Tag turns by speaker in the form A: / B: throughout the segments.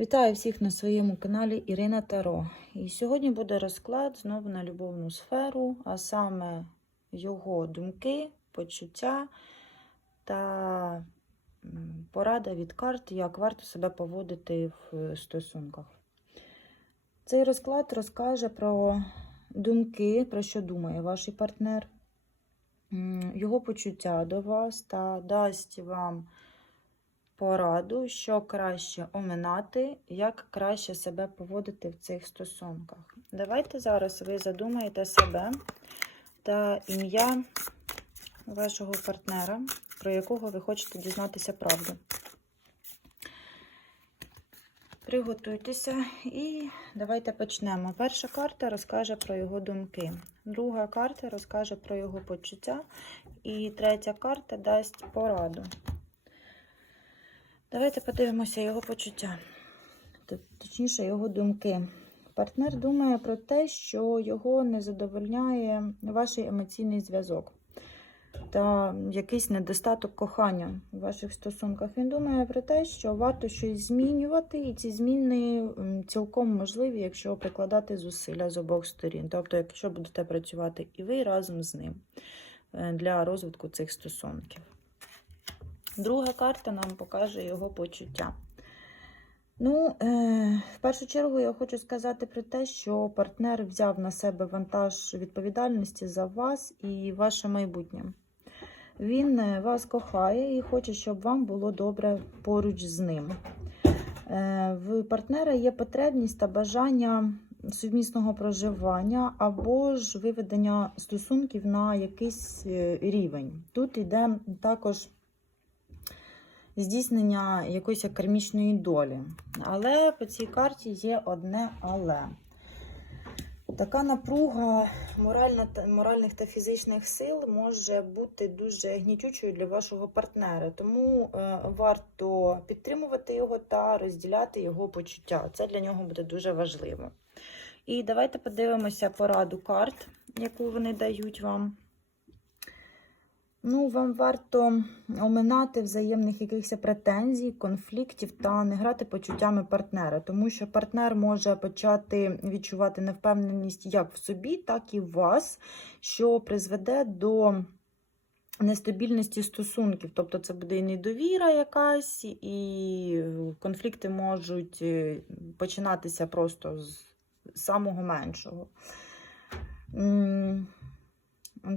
A: Вітаю всіх на своєму каналі Ірина Таро. І сьогодні буде розклад знову на любовну сферу, а саме його думки, почуття та порада від карт, як варто себе поводити в стосунках. Цей розклад розкаже про думки, про що думає ваш партнер, його почуття до вас та дасть вам пораду, що краще оминати, як краще себе поводити в цих стосунках. Давайте зараз ви задумаєте себе та ім'я вашого партнера, про якого ви хочете дізнатися правду. Приготуйтеся і давайте почнемо. Перша карта розкаже про його думки, друга карта розкаже про його почуття, і третя карта дасть пораду. Давайте подивимося його почуття, точніше, його думки. Партнер думає про те, що його не задовольняє ваш емоційний зв'язок та якийсь недостаток кохання у ваших стосунках. Він думає про те, що варто щось змінювати, і ці зміни цілком можливі, якщо прикладати зусилля з обох сторін. Тобто, якщо будете працювати і ви разом з ним е, для розвитку цих стосунків. Друга карта нам покаже його почуття. Ну, е, в першу чергу я хочу сказати про те, що партнер взяв на себе вантаж відповідальності за вас і ваше майбутнє. Він е, вас кохає і хоче, щоб вам було добре поруч з ним. Е, в партнера є потребність та бажання сумісного проживання або ж виведення стосунків на якийсь рівень. Тут йде також здійснення якоїсь кармічної долі. Але по цій карті є одне але. Така напруга моральна та- моральних та фізичних сил може бути дуже гнітючою для вашого партнера, тому е, варто підтримувати його та розділяти його почуття. Це для нього буде дуже важливо. І давайте подивимося пораду карт, яку вони дають вам. Ну, вам варто оминати взаємних якихось претензій, конфліктів та не грати почуттями партнера, тому що партнер може почати відчувати невпевненість як в собі, так і в вас, що призведе до нестабільності стосунків. Тобто це буде і недовіра якась, і конфлікти можуть е, починатися просто з самого меншого.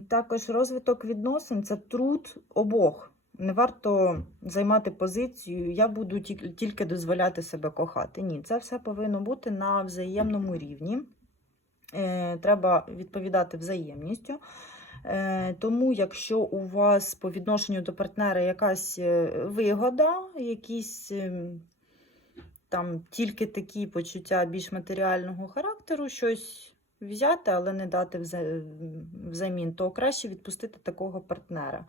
A: Також розвиток відносин це труд обох. Не варто займати позицію, я буду тільки дозволяти себе кохати. Ні, це все повинно бути на взаємному рівні. Е, Треба відповідати взаємністю. Е, Тому, якщо у вас по відношенню до партнера якась е, вигода, якісь ем, там тільки такі почуття більш матеріального характеру, щось взяти, але не дати взамін, то краще відпустити такого партнера.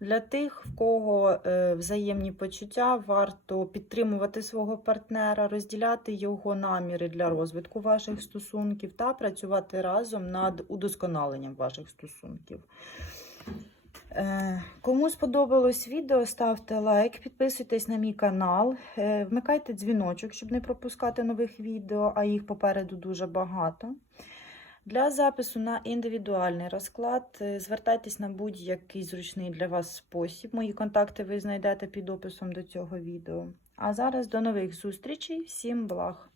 A: Для тих, в кого е, взаємні почуття, варто підтримувати свого партнера, розділяти його наміри для розвитку ваших стосунків та працювати разом над удосконаленням ваших стосунків. Е, Кому сподобалось відео, ставте лайк, підписуйтесь на мій канал, е, вмикайте дзвіночок, щоб не пропускати нових відео, а їх попереду дуже багато. Для запису на індивідуальний розклад е, звертайтесь на будь-який зручний для вас спосіб. Мої контакти ви знайдете під описом до цього відео. А зараз до нових зустрічей. Всім благ!